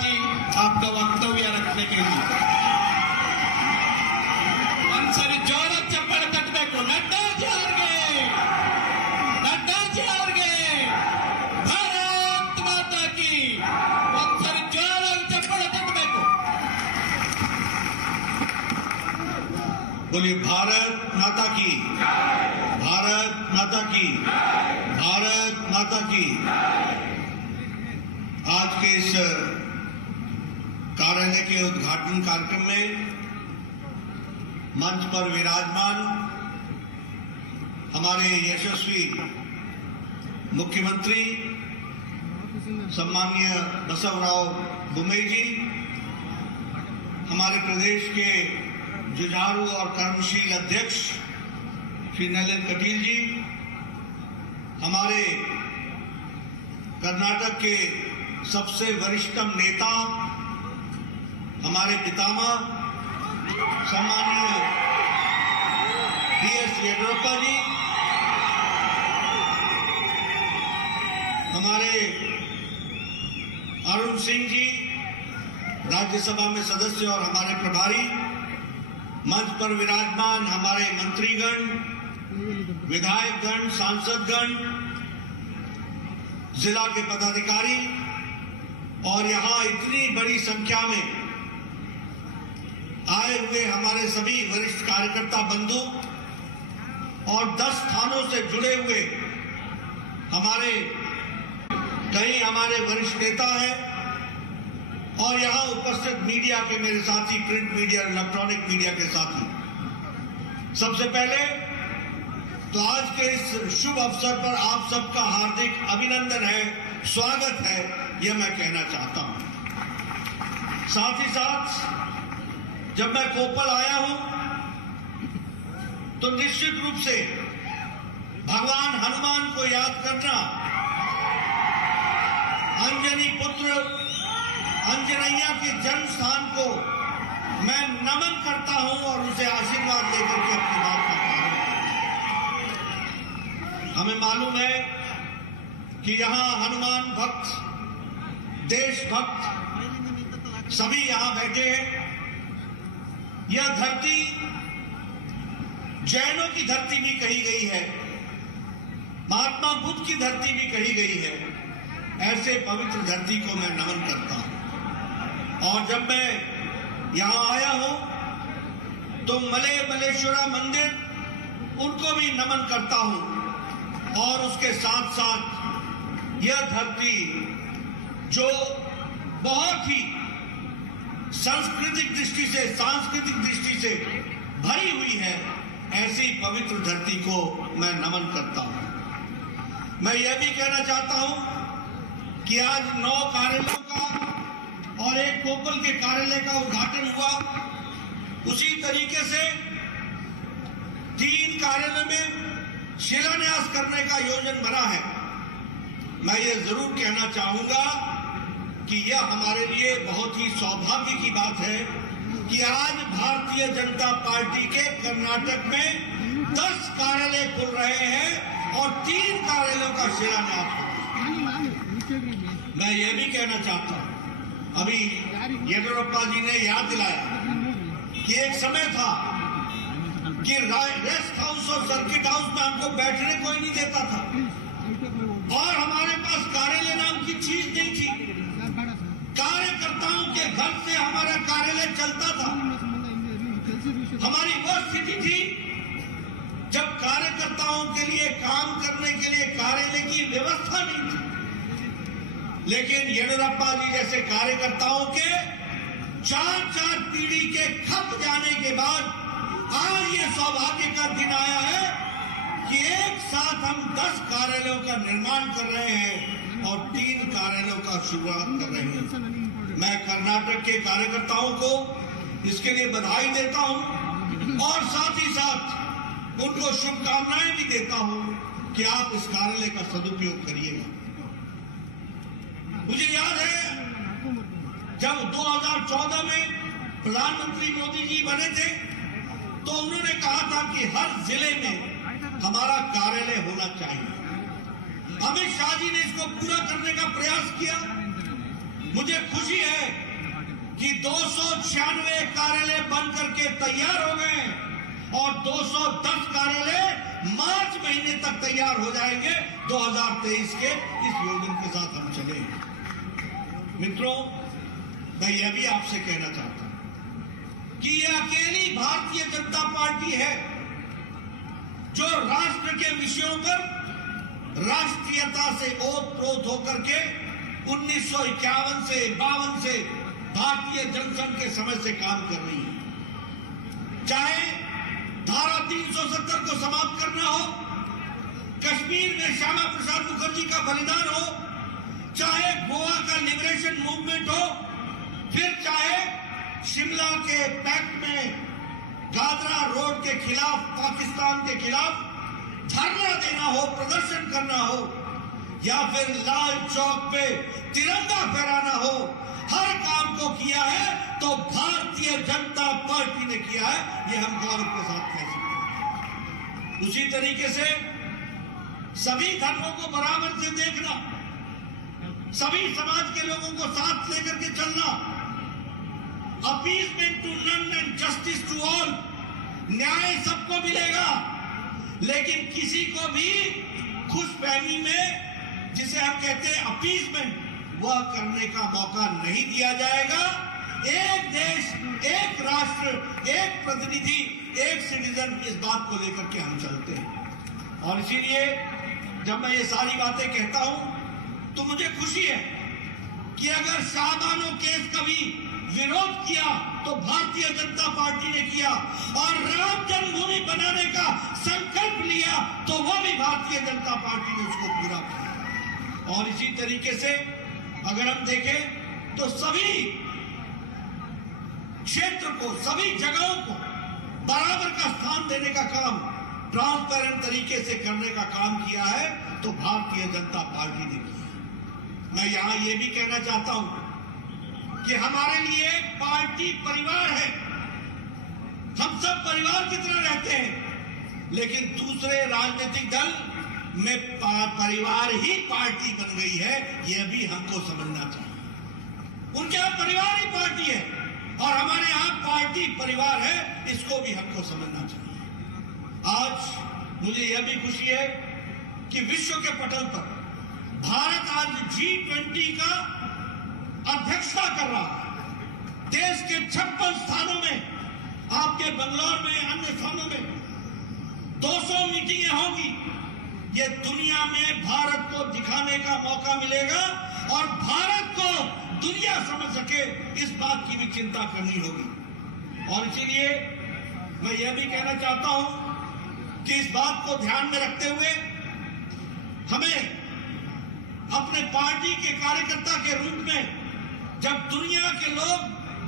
जी आपका वक्तव्य रखने के लिए ಒಂದ್ಸರಿ ಜೋರ ಚಪ್ಪಾಳೆ ತಟ್ಟಬೇಕು. ನಡ್ಡಾಜಿ ಅವ್ರಿಗೆ ಭಾರತ್ ಮಾತಾ ಕಿ ಒಂದ್ಸರಿ ಜೋರ ಚಪ್ಪಾಳೆ ತಟ್ಟಬೇಕು. बोलिए भारत माता की, भारत माता की, भारत माता की। आज के इस कार्यालय के उद्घाटन कार्यक्रम में मंच पर विराजमान हमारे यशस्वी मुख्यमंत्री सम्माननीय बसवराव बोम्मई जी, हमारे प्रदेश के जुझारू और कर्मशील अध्यक्ष श्री नलिन कटील जी, हमारे कर्नाटक के सबसे वरिष्ठतम नेता हमारे पितामह सम्माननीय बीएस येडियुरप्पा जी, हमारे अरुण सिंह जी राज्यसभा में सदस्य और हमारे प्रभारी, मंच पर विराजमान हमारे मंत्रीगण, विधायकगण, सांसदगण, जिला के पदाधिकारी और यहां इतनी बड़ी संख्या में आए हुए हमारे सभी वरिष्ठ कार्यकर्ता बंधु और 10 थानों से जुड़े हुए हमारे कई हमारे वरिष्ठ नेता हैं और यहां उपस्थित मीडिया के मेरे साथी, प्रिंट मीडिया, इलेक्ट्रॉनिक मीडिया के साथी, सबसे पहले तो आज के इस शुभ अवसर पर आप सबका हार्दिक अभिनंदन है, स्वागत है, यह मैं कहना चाहता हूं। साथ ही साथ जब मैं कोपल आया हूं तो निश्चित रूप से भगवान हनुमान को याद करना, अंजनी पुत्र अंजनैया के जन्म स्थान को मैं नमन करता हूं और उसे आशीर्वाद लेकर के अपनी बात करता हूं। हमें मालूम है कि यहां हनुमान भक्त, देशभक्त सभी यहां बैठे हैं। यह धरती जैनों की धरती भी कही गई है, महात्मा बुद्ध की धरती भी कही गई है। ऐसे पवित्र धरती को मैं नमन करता हूं और जब मैं यहां आया हूं तो मले मलेश्वरा मंदिर उनको भी नमन करता हूं और उसके साथ साथ यह धरती जो बहुत ही सांस्कृतिक दृष्टि से भरी हुई है, ऐसी पवित्र धरती को मैं नमन करता हूं। मैं यह भी कहना चाहता हूं कि आज 9 कार्यालयों का और एक कोपल के कार्यालय का उद्घाटन हुआ, उसी तरीके से 3 कार्यालय में शिलान्यास करने का योजना बना है। मैं ये जरूर कहना चाहूंगा कि यह हमारे लिए बहुत ही सौभाग्य की बात है कि आज भारतीय जनता पार्टी के कर्नाटक में 10 कार्यालय खुल रहे हैं और 3 कार्यालयों का शिलान्यास हो। मैं ये भी कहना चाहता हूं, अभी येडियुरप्पा जी ने याद दिलाया कि एक समय था कि रेस्ट हाउस और सर्किट हाउस में हमको बैठने कोई नहीं देता था और हमारे पास कार्यालय नाम की चीज नहीं थी। कार्यकर्ताओं के घर से हमारा कार्यालय चलता था। हमारी वह स्थिति थी जब कार्यकर्ताओं के लिए काम करने के लिए कार्यालय की व्यवस्था नहीं थी, लेकिन येडियुरप्पा जी जैसे कार्यकर्ताओं के 4 पीढ़ी के खप जाने के बाद आज ये सौभाग्य का दिन आया है कि एक साथ हम 10 कार्यालयों का निर्माण कर रहे हैं और 3 कार्यालयों का शुरुआत कर रहे हैं। मैं कर्नाटक के कार्यकर्ताओं को इसके लिए बधाई देता हूं और साथ ही साथ उनको शुभकामनाएं भी देता हूं कि आप इस कार्यालय का सदुपयोग करिएगा। मुझे याद है जब 2014 में प्रधानमंत्री मोदी जी बने थे तो उन्होंने कहा था कि हर जिले में हमारा कार्यालय होना चाहिए। अमित शाह जी ने इसको पूरा करने का प्रयास किया। मुझे खुशी है कि 296 कार्यालय बन करके तैयार हो गए और 210 कार्यालय मार्च महीने तक तैयार हो जाएंगे 2023 के इस योजना के साथ हम चलेंगे। मित्रों, मैं यह भी आपसे कहना चाहता हूं कि यह अकेली भारतीय जनता पार्टी है जो राष्ट्र के विषयों पर राष्ट्रीयता से ओतप्रोत होकर के 1951 से 52 से भारतीय जनसंघ के समय से काम कर रही है। चाहे धारा 370 को समाप्त करना हो, कश्मीर में श्यामा प्रसाद मुखर्जी का बलिदान हो, चाहे गोवा का लिबरेशन मूवमेंट हो, फिर चाहे शिमला के पैक्ट में गादरा रोड के खिलाफ, पाकिस्तान के खिलाफ धरना देना हो, प्रदर्शन करना हो, या फिर लाल चौक पे तिरंगा फहराना हो, हर काम को किया है तो भारतीय जनता पार्टी ने किया है। ये हम गौरव के साथ कह सकते हैं। उसी तरीके से सभी धर्मों को बराबर से देखना, सभी समाज के लोगों को साथ लेकर के चलना, appeasement to none and justice to all, न्याय सबको मिलेगा, लेकिन किसी को भी खुशफहमी में, जिसे हम कहते हैं अपीसमेंट, वह करने का मौका नहीं दिया जाएगा। एक देश, एक राष्ट्र, एक प्रतिनिधि, एक सिटीजन, इस बात को लेकर के हम चलते हैं। और इसीलिए जब मैं ये सारी बातें कहता हूं तो मुझे खुशी है कि अगर शाहबानो केस का भी विरोध किया तो भारतीय जनता पार्टी ने किया, और राम जन्मभूमि बनाने का संकल्प लिया तो वह भी भारतीय जनता पार्टी ने उसको पूरा किया। और इसी तरीके से अगर हम देखें तो सभी क्षेत्र को, सभी जगहों को बराबर का स्थान देने का काम ट्रांसपेरेंट तरीके से करने का काम किया है तो भारतीय जनता पार्टी ने किया। मैं यहां यह भी कहना चाहता हूं कि हमारे लिए एक पार्टी परिवार है, हम सब परिवार की तरह रहते हैं, लेकिन दूसरे राजनीतिक दल में परिवार ही पार्टी बन गई है, यह भी हमको समझना चाहिए। उनके यहां परिवार ही पार्टी है और हमारे यहां पार्टी परिवार है, इसको भी हमको समझना चाहिए। आज मुझे यह भी खुशी है कि विश्व के पटल पर भारत आज G20 का अध्यक्षता कर रहा है। देश के 56 स्थानों में, आपके बंगलौर में, अन्य स्थानों में 200 मीटिंगें होगी। ये दुनिया में भारत को दिखाने का मौका मिलेगा और भारत को दुनिया समझ सके, इस बात की भी चिंता करनी होगी। और इसीलिए मैं यह भी कहना चाहता हूं कि इस बात को ध्यान में रखते हुए हमें अपने पार्टी के कार्यकर्ता के रूप में जब दुनिया के लोग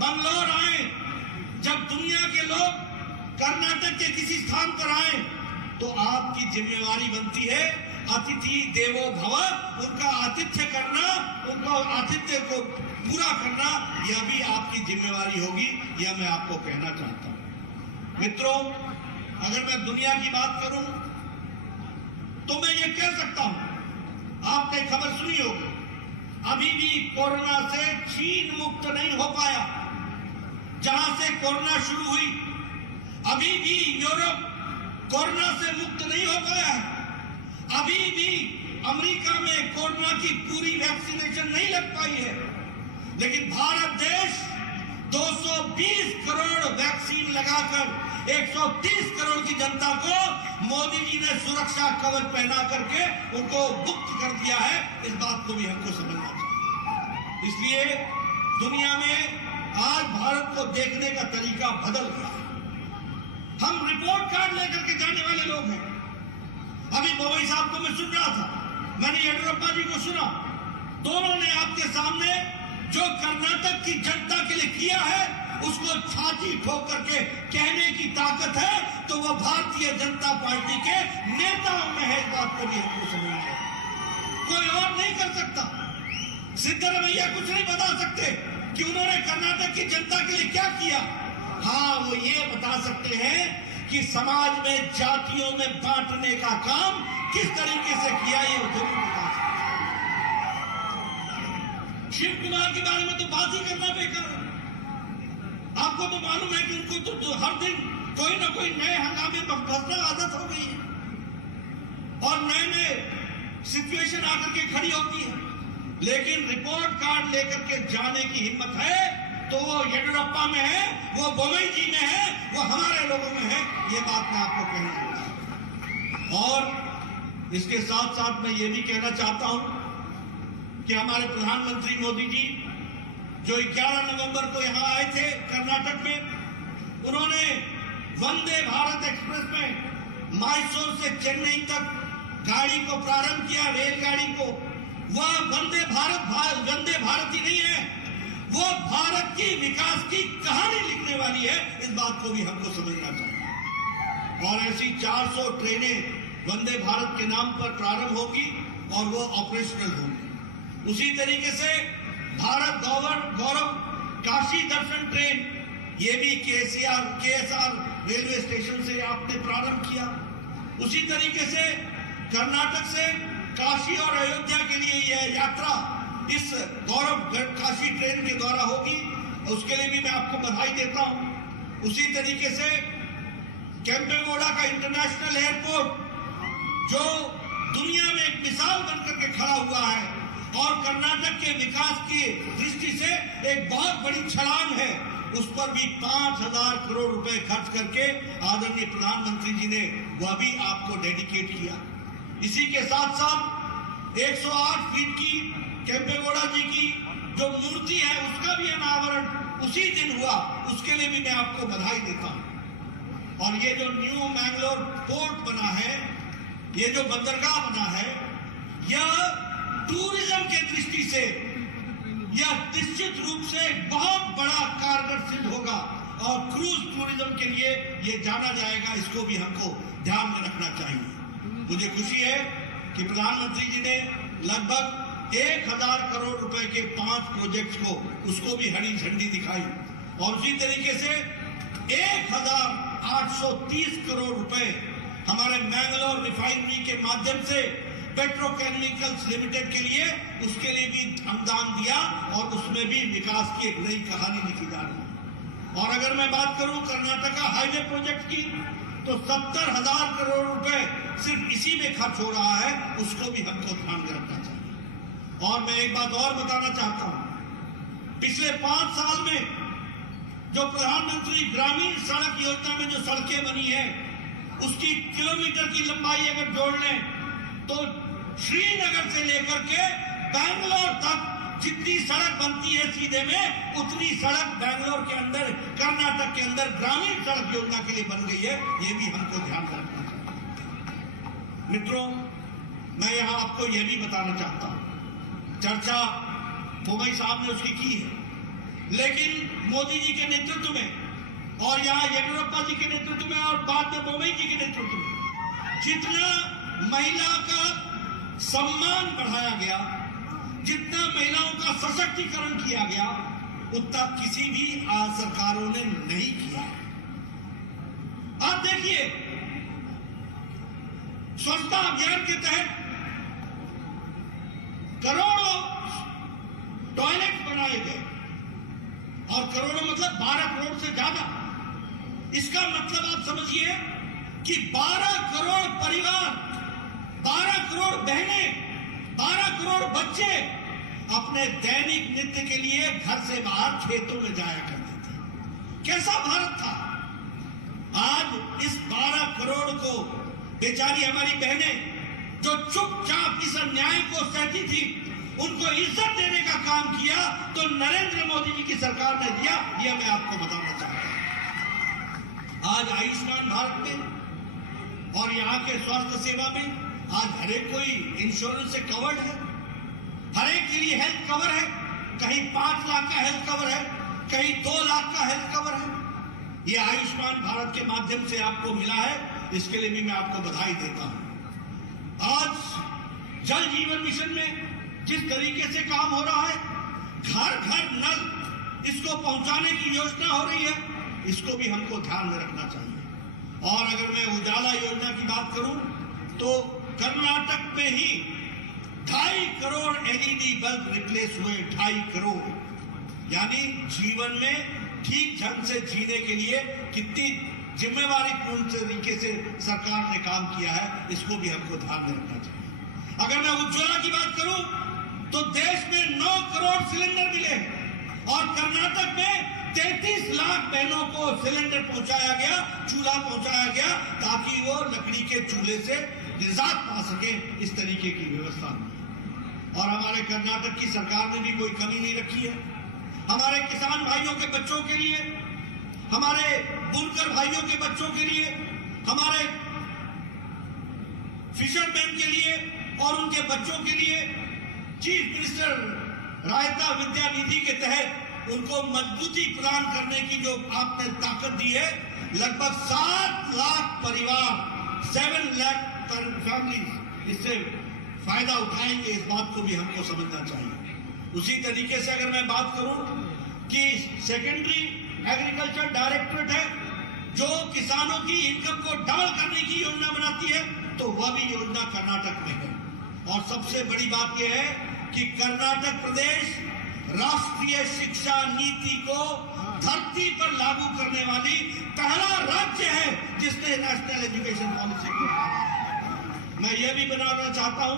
बंगलौर आए, जब दुनिया के लोग कर्नाटक के किसी स्थान पर आए, तो आपकी जिम्मेवारी बनती है अतिथि देवो भव, उनका आतिथ्य करना, उनको आतिथ्य को पूरा करना, यह भी आपकी जिम्मेवारी होगी। यह मैं आपको कहना चाहता हूं। मित्रों, अगर मैं दुनिया की बात करूं तो मैं ये कह सकता हूं, आपने खबर सुनी होगी, अभी भी कोरोना से चीन मुक्त नहीं हो पाया, जहां से कोरोना शुरू हुई। अभी भी यूरोप कोरोना से मुक्त नहीं हो पाया है। अभी भी अमेरिका में कोरोना की पूरी वैक्सीनेशन नहीं लग पाई है, लेकिन भारत देश 220 करोड़ वैक्सीन लगाकर 130 करोड़ की जनता को मोदी जी ने सुरक्षा कवच पहना करके उनको मुक्त कर दिया है। इस बात को भी हमको समझना चाहिए। इसलिए दुनिया में आज भारत को देखने का तरीका बदल गया है। हम रिपोर्ट कार्ड लेकर के जाने वाले लोग हैं। अभी बोबई साहब को मैं सुन रहा था, मैंने येडियुरप्पा जी को सुना, दोनों ने आपके सामने जो कर्नाटक की जनता के लिए किया है उसको छाती ठोक करके कहने की ताकत है तो वह भारतीय जनता पार्टी के नेताओं में है। इस बात को भी हमको समझना है, कोई और नहीं कर सकता। सिद्धरामैया कुछ नहीं बता सकते कि उन्होंने कर्नाटक की जनता के लिए क्या किया। हाँ, वो ये बता सकते हैं कि समाज में जातियों में बांटने का काम किस तरीके से किया, ये जरूर बता सकते हैं। शिव कुमार के बारे में तो बात ही करना बेकार है। आपको तो मालूम है कि उनको तो हर दिन कोई ना कोई नए हंगामे फंसना आदत हो गई है और नए नए सिचुएशन आकर के खड़ी होती है। लेकिन रिपोर्ट कार्ड लेकर के जाने की हिम्मत है तो वो येडियुरप्पा में है, वो बोमई जी में है, वो हमारे लोगों में है। ये बात मैं आपको कहना चाहता हूं। और इसके साथ साथ मैं ये भी कहना चाहता हूं कि हमारे प्रधानमंत्री मोदी जी जो 11 नवंबर को यहां आए थे कर्नाटक में, उन्होंने वंदे भारत एक्सप्रेस में मैसूर से चेन्नई तक गाड़ी को प्रारंभ किया, रेलगाड़ी को। वह वंदे भारत ही नहीं है, वो भारत की विकास की कहानी लिखने वाली है। इस बात को भी हमको समझना चाहिए। और ऐसी 400 ट्रेनें वंदे भारत के नाम पर प्रारंभ होगी और वो ऑपरेशनल होंगी। उसी तरीके से भारत गौरव काशी दर्शन ट्रेन, ये भी केएसआर रेलवे स्टेशन से आपने प्रारंभ किया। उसी तरीके से कर्नाटक से काशी और अयोध्या के लिए यह यात्रा इस गौरव काशी ट्रेन के द्वारा होगी, उसके लिए भी मैं आपको बधाई देता हूं। उसी तरीके से केम्पेगौड़ा का इंटरनेशनल एयरपोर्ट जो दुनिया में एक मिसाल बनकर के खड़ा हुआ है और कर्नाटक के विकास की दृष्टि से एक बहुत बड़ी छलांग है, उस पर भी 5,000 करोड़ रुपए खर्च करके आदरणीय प्रधानमंत्री जी ने वह भी आपको डेडिकेट किया। इसी के साथ साथ 108 फीट की केम्पेगौड़ा जी की जो मूर्ति है उसका भी अनावरण उसी दिन हुआ, उसके लिए भी मैं आपको बधाई देता हूं। और ये जो न्यू मैंगलोर पोर्ट बना है, ये जो बंदरगाह बना है, यह टूरिज्म के दृष्टि से यह निश्चित रूप से बहुत बड़ा कारगर सिद्ध होगा और क्रूज टूरिज्म के लिए ये जाना जाएगा। इसको भी हमको ध्यान में रखना चाहिए। मुझे खुशी है कि प्रधानमंत्री जी ने लगभग 1,000 करोड़ रुपए के 5 प्रोजेक्ट्स को उसको भी हरी झंडी दिखाई और उसी तरीके से 1,830 करोड़ रुपए हमारे मैंगलोर रिफाइनरी के माध्यम से पेट्रोकेमिकल्स लिमिटेड के लिए, उसके लिए भी अनुदान दिया और उसमें भी विकास की एक नई कहानी लिखी जा रही है। और अगर मैं बात करूं कर्नाटका हाईवे प्रोजेक्ट की तो 70,000 करोड़ रुपए सिर्फ इसी में खर्च हो रहा है, उसको भी हमको ध्यान में रखना चाहिए। और मैं एक बात और बताना चाहता हूं, पिछले 5 साल में जो प्रधानमंत्री ग्रामीण सड़क योजना में जो सड़कें बनी है उसकी किलोमीटर की लंबाई अगर जोड़ लें तो श्रीनगर से लेकर के बैंगलोर तक जितनी सड़क बनती है सीधे में, उतनी सड़क बैंगलोर के अंदर, कर्नाटक के अंदर ग्रामीण सड़क योजना के लिए बन गई है। ये भी हमको ध्यान में रखना चाहिए। मित्रों, मैं यहां आपको यह भी बताना चाहता हूं, चर्चा बोमई साहब ने उसकी की है, लेकिन मोदी जी के नेतृत्व में और यहां येडियुरप्पा जी के नेतृत्व में और बाद में बोमई जी के नेतृत्व में जितना महिला का सम्मान बढ़ाया गया, जितना महिलाओं का सशक्तिकरण किया गया, उतना किसी भी सरकारों ने नहीं किया। आप देखिए, स्वच्छता अभियान के तहत करोड़ों टॉयलेट बनाए गए और करोड़ों मतलब 12 करोड़ से ज्यादा। इसका मतलब आप समझिए कि 12 करोड़ परिवार, 12 करोड़ बहनें, 12 करोड़ बच्चे अपने दैनिक नित्य के लिए घर से बाहर खेतों में जाया करते थे। कैसा भारत था? आज इस 12 करोड़ को बेचारी हमारी बहनें जो चुपचाप इस अन्याय को सहती थी, उनको इज्जत देने का काम किया तो नरेंद्र मोदी जी की सरकार ने दिया। यह मैं आपको बताना चाहता हूं। आज आयुष्मान भारत में और यहाँ के स्वास्थ्य सेवा में आज हरेक कोई इंश्योरेंस से कवर्ड है, हरेक के लिए हेल्थ कवर है। कहीं 5 लाख का हेल्थ कवर है, कहीं 2 लाख का हेल्थ कवर है। ये आयुष्मान भारत के माध्यम से आपको मिला है, इसके लिए भी मैं आपको बधाई देता हूं। आज जल जीवन मिशन में जिस तरीके से काम हो रहा है, घर घर नल इसको पहुंचाने की योजना हो रही है, इसको भी हमको ध्यान में रखना चाहिए। और अगर मैं उजाला योजना की बात करूं तो कर्नाटक में ही 2.5 करोड़ एलईडी बल्ब रिप्लेस हुए, 2.5 करोड़। यानी जीवन में ठीक ढंग से जीने के लिए कितनी जिम्मेवारीपूर्ण तरीके से सरकार ने काम किया है, इसको भी हमको ध्यान में रखना चाहिए। अगर मैं उज्ज्वला की बात करूं तो देश में 9 करोड़ सिलेंडर मिले और कर्नाटक में 33 लाख बहनों को सिलेंडर पहुंचाया गया, चूल्हा पहुंचाया गया, ताकि वो लकड़ी के चूल्हे से निजात पा सके। इस तरीके की व्यवस्था और हमारे कर्नाटक की सरकार ने भी कोई कमी नहीं रखी है। हमारे किसान भाइयों के बच्चों के लिए, हमारे बुनकर भाइयों के बच्चों के लिए, हमारे फिशरमैन के लिए और उनके बच्चों के लिए चीफ मिनिस्टर रायता विद्या निधि के तहत उनको मजबूती प्रदान करने की जो आपने ताकत दी है, लगभग 7 लाख परिवार, 7 लाख फैमिली इससे फायदा उठाएंगे। इस बात को भी हमको समझना चाहिए। उसी तरीके से अगर मैं बात करूं कि सेकेंडरी एग्रीकल्चर डायरेक्टरेट है जो किसानों की इनकम को डबल करने की योजना बनाती है, तो वह भी योजना कर्नाटक में है। और सबसे बड़ी बात यह है कि कर्नाटक प्रदेश राष्ट्रीय शिक्षा नीति को धरती पर लागू करने वाली पहला राज्य है जिसने नेशनल एजुकेशन पॉलिसी को। मैं यह भी बनाना चाहता हूं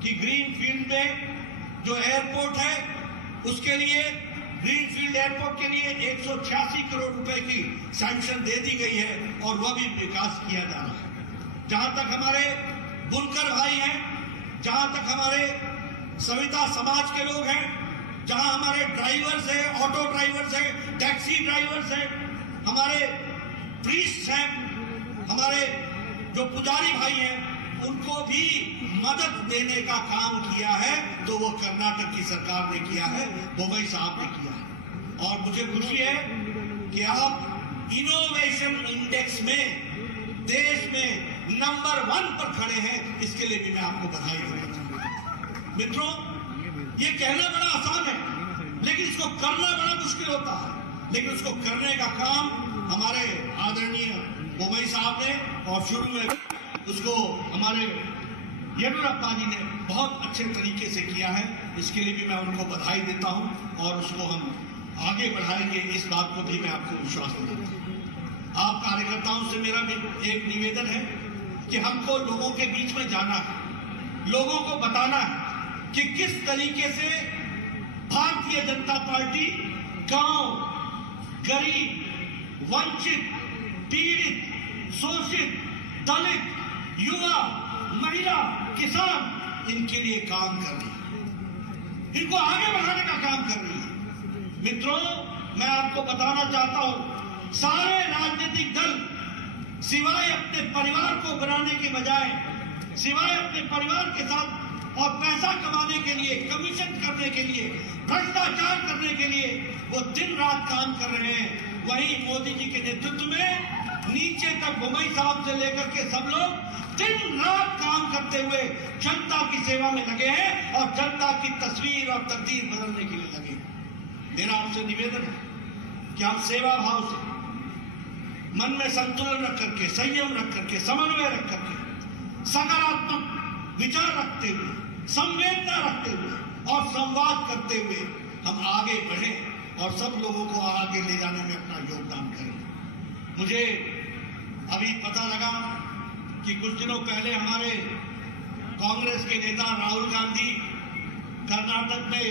कि ग्रीन फील्ड में जो एयरपोर्ट है उसके लिए, ग्रीनफील्ड एयरपोर्ट के लिए 186 करोड़ रुपए की सैंक्शन दे दी गई है और वह भी विकास किया जा रहा है। जहां तक हमारे बुनकर भाई हैं, जहां तक हमारे सविता समाज के लोग हैं, जहां हमारे ड्राइवर्स हैं, ऑटो ड्राइवर्स हैं, टैक्सी ड्राइवर्स हैं, हमारे प्रीस्ट हैं, हमारे जो पुजारी भाई हैं, उनको भी मदद देने का काम किया है तो वो कर्नाटक की सरकार ने किया है, बोबई साहब ने किया है। और मुझे खुशी है कि आप इनोवेशन इंडेक्स में देश में नंबर 1 पर खड़े हैं। इसके लिए भी मैं आपको बधाई देना चाहता हूं। मित्रों, ये कहना बड़ा आसान है लेकिन इसको करना बड़ा मुश्किल होता है। लेकिन उसको करने का काम हमारे आदरणीय बोबई साहब ने और शुरू में उसको हमारे येदियुरप्पा जी ने बहुत अच्छे तरीके से किया है। इसके लिए भी मैं उनको बधाई देता हूं और उसको हम आगे बढ़ाएंगे, इस बात को भी मैं आपको विश्वास देता हूं। आप कार्यकर्ताओं से मेरा भी एक निवेदन है कि हमको लोगों के बीच में जाना है, लोगों को बताना है कि किस तरीके से भारतीय जनता पार्टी गांव, गरीब, वंचित, पीड़ित, शोषित, दलित, युवा, महिला, किसान, इनके लिए काम कर रही है, इनको आगे बढ़ाने का काम कर रही है। मित्रों, मैं आपको बताना चाहता हूं, सारे राजनीतिक दल सिवाय अपने परिवार को बनाने के बजाय, सिवाय अपने परिवार के साथ और पैसा कमाने के लिए, कमीशन करने के लिए, भ्रष्टाचार करने के लिए वो दिन रात काम कर रहे हैं। वहीं मोदी जी के नेतृत्व में नीचे तक बोबई साहब से लेकर के सब लोग दिन रात काम करते हुए जनता की सेवा में लगे हैं और जनता की तस्वीर और तकदीर बदलने के लिए लगे। मेरा आपसे निवेदन है कि आप सेवा भाव से, मन में संतुलन रख करके, संयम रख करके, समन्वय रख करके, सकारात्मक विचार रखते हुए, संवेदना रखते हुए और संवाद करते हुए हम आगे बढ़ें और सब लोगों को आगे ले जाने में अपना योगदान करें। मुझे अभी पता लगा कि कुछ दिनों पहले हमारे कांग्रेस के नेता राहुल गांधी कर्नाटक में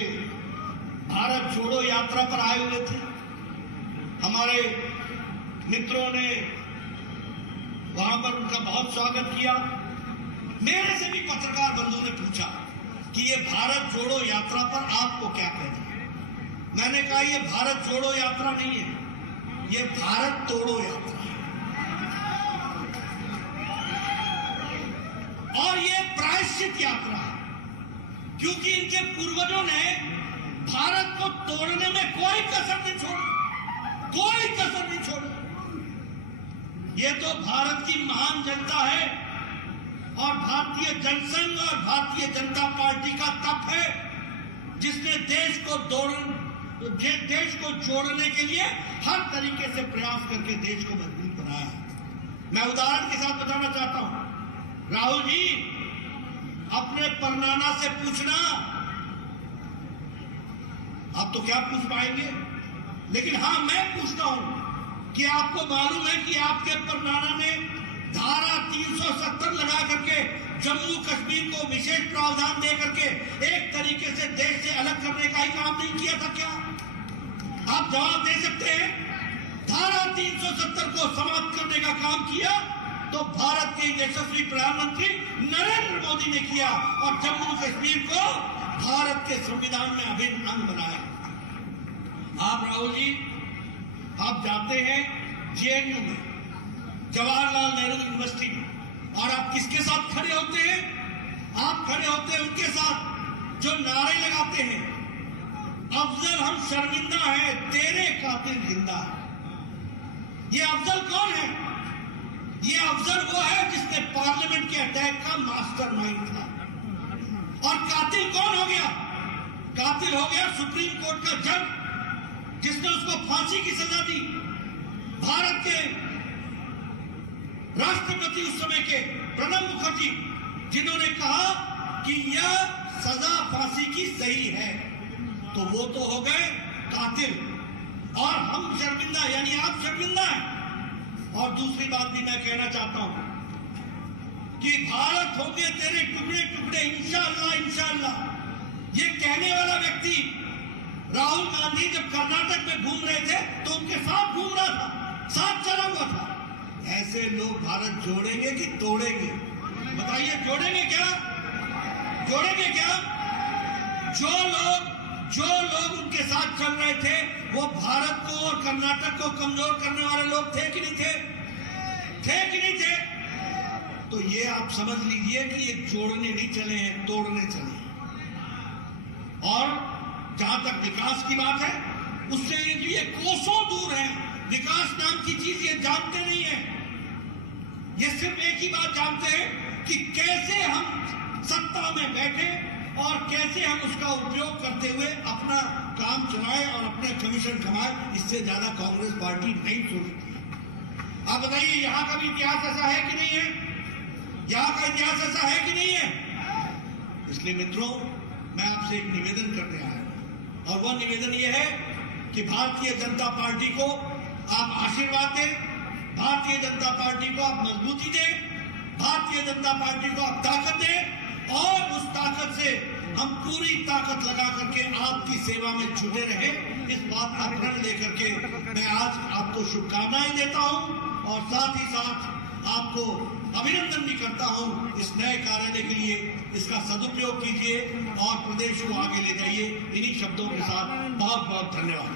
भारत जोड़ो यात्रा पर आए हुए थे। हमारे मित्रों ने वहां पर उनका बहुत स्वागत किया। मेरे से भी पत्रकार बंधु ने पूछा कि ये भारत जोड़ो यात्रा पर आपको क्या कहना है। मैंने कहा ये भारत जोड़ो यात्रा नहीं है, ये भारत तोड़ो यात्रा है। और ये प्रायश्चित यात्रा है, क्योंकि इनके पूर्वजों ने भारत को तोड़ने में कोई कसर नहीं छोड़ी, कोई कसर नहीं छोड़ी। ये तो भारत की महान जनता है और भारतीय जनसंघ और भारतीय जनता पार्टी का तप है, जिसने देश को जोड़ने के लिए हर तरीके से प्रयास करके देश को मजबूत बनाया है। मैं उदाहरण के साथ बताना चाहता हूं, राहुल जी, अपने परनाना से पूछना, आप तो क्या पूछ पाएंगे, लेकिन हां मैं पूछता हूं कि आपको मालूम है कि आपके परनाना ने धारा 370 लगा करके जम्मू कश्मीर को विशेष प्रावधान दे करके एक तरीके से देश से अलग करने का ही काम नहीं किया था क्या? आप जवाब दे सकते हैं? धारा 370 को समाप्त करने का काम किया तो भारत के यशस्वी प्रधानमंत्री नरेंद्र मोदी ने किया और जम्मू कश्मीर को भारत के संविधान में अभिन्न अंग बनाया। आप राहुल जी, आप जाते हैं जेएनयू में, जवाहरलाल नेहरू यूनिवर्सिटी में, और आप किसके साथ खड़े होते हैं? आप खड़े होते हैं उनके साथ जो नारे लगाते हैं, अफजल हम शर्मिंदा हैं, तेरे कातिल जिंदा है। ये अफजल कौन है? ये अफजल वो है जिसने पार्लियामेंट के अटैक का मास्टरमाइंड था। और कातिल कौन हो गया? कातिल हो गया सुप्रीम कोर्ट का जज जिसने उसको फांसी की सजा दी। भारत के राष्ट्रपति उस समय के प्रणब मुखर्जी, जिन्होंने कहा कि यह सजा फांसी की सही है, तो वो तो हो गए कातिल। और हम शर्मिंदा, यानी आप शर्मिंदा हैं। और दूसरी बात भी मैं कहना चाहता हूं कि भारत होंगे तेरे टुकड़े टुकड़े इंशाअल्लाह इंशाअल्लाह, ये कहने वाला व्यक्ति राहुल गांधी जब कर्नाटक में घूम रहे थे तो उनके साथ घूम रहा था, साथ चला हुआ था। ऐसे लोग भारत जोड़ेंगे कि तोड़ेंगे? बताइए, जोड़ेंगे क्या? जोड़ेंगे क्या? जो लोग उनके साथ चल रहे थे वो भारत को और कर्नाटक को कमजोर करने वाले लोग थे कि नहीं थे? थे कि नहीं थे? तो ये आप समझ लीजिए कि ये जोड़ने नहीं चले हैं, तोड़ने चले हैं। और जहां तक विकास की बात है, उससे ये कोसों दूर है। विकास नाम की चीज ये जानते नहीं है। ये सिर्फ एक ही बात जानते हैं कि कैसे हम सत्ता में बैठे और कैसे हम उसका उपयोग करते हुए अपना काम चलाएं और अपने कमीशन कमाएं। इससे ज्यादा कांग्रेस पार्टी नहीं सोचती। आप बताइए, यहां का भी इतिहास ऐसा है कि नहीं है? यहां का इतिहास ऐसा है कि नहीं है? इसलिए मित्रों, मैं आपसे एक निवेदन करने आया हूं, और वह निवेदन यह है कि भारतीय जनता पार्टी को आप आशीर्वाद दें, भारतीय जनता पार्टी को आप मजबूती दें, भारतीय जनता पार्टी को आप ताकत दें, और उस ताकत से हम पूरी ताकत लगा करके आपकी सेवा में जुटे रहे। इस बात का प्रण लेकर के मैं आज आपको शुभकामनाएं देता हूं और साथ ही साथ आपको अभिनंदन भी करता हूं इस नए कार्यालय के लिए। इसका सदुपयोग कीजिए और प्रदेश को आगे ले जाइए। इन्हीं शब्दों के साथ बहुत बहुत धन्यवाद।